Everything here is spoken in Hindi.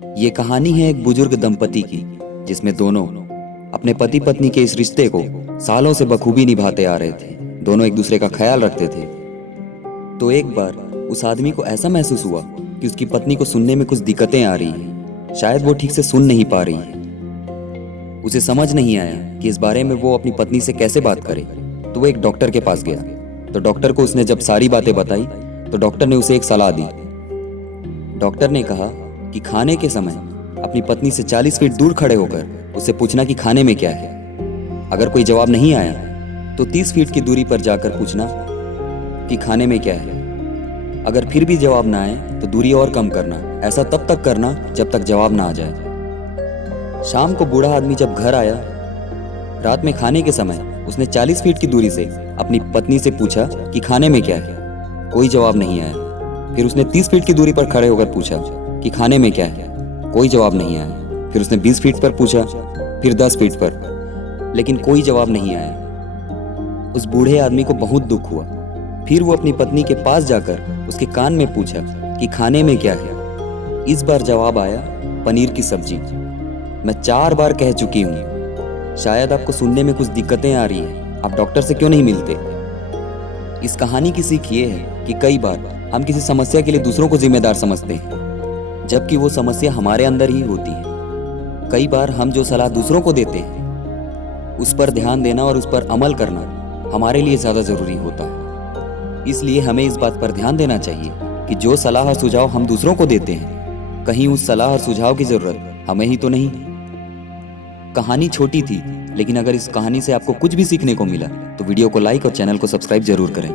ये कहानी है एक बुजुर्ग दंपति की, जिसमें दोनों अपने पति पत्नी के इस रिश्ते को सालों से बखूबी निभाते आ रहे थे। दोनों एक दूसरे का ख्याल रखते थे। तो एक बार उस आदमी को ऐसा महसूस हुआ कि उसकी पत्नी को सुनने में कुछ दिक्कतें आ रही हैं। शायद वो ठीक से सुन नहीं पा रही है। उसे समझ नहीं आया कि इस बारे में वो अपनी पत्नी से कैसे बात करे। तो वो एक डॉक्टर के पास गया। तो डॉक्टर को उसने जब सारी बातें बताई तो डॉक्टर ने उसे एक सलाह दी। डॉक्टर ने कहा कि खाने के समय अपनी पत्नी से 40 फीट दूर खड़े होकर उससे पूछना कि खाने में क्या है। अगर कोई जवाब नहीं आया तो 30 फीट की दूरी पर जाकर पूछना कि खाने में क्या है। अगर फिर भी जवाब ना आए तो दूरी और कम करना। ऐसा तब तक करना जब तक जवाब ना आ जाए। शाम को बूढ़ा आदमी जब घर आया, रात में खाने के समय उसने 40 फीट की दूरी से अपनी पत्नी से पूछा कि खाने में क्या है। कोई जवाब नहीं आया। फिर उसने 30 फीट की दूरी पर खड़े होकर पूछा कि खाने में क्या है। कोई जवाब नहीं आया। फिर उसने 20 फीट पर पूछा, फिर 10 फीट पर, लेकिन कोई जवाब नहीं आया। उस बूढ़े आदमी को बहुत दुख हुआ। फिर वो अपनी पत्नी के पास जाकर उसके कान में पूछा कि खाने में क्या है। इस बार जवाब आया, पनीर की सब्जी। मैं 4 बार कह चुकी हूँ, शायद आपको सुनने में कुछ दिक्कतें आ रही हैं। आप डॉक्टर से क्यों नहीं मिलते। इस कहानी की सीख ये है कि कई बार हम किसी समस्या के लिए दूसरों को जिम्मेदार समझते हैं, जबकि वो समस्या हमारे अंदर ही होती है। कई बार हम जो सलाह दूसरों को देते हैं उस पर ध्यान देना और उस पर अमल करना हमारे लिए ज़्यादा ज़रूरी होता है। इसलिए हमें इस बात पर ध्यान देना चाहिए कि जो सलाह और सुझाव हम दूसरों को देते हैं, कहीं उस सलाह और सुझाव की ज़रूरत हमें ही तो नहीं। कहानी छोटी थी, लेकिन अगर इस कहानी से आपको कुछ भी सीखने को मिला तो वीडियो को लाइक और चैनल को सब्सक्राइब जरूर करें।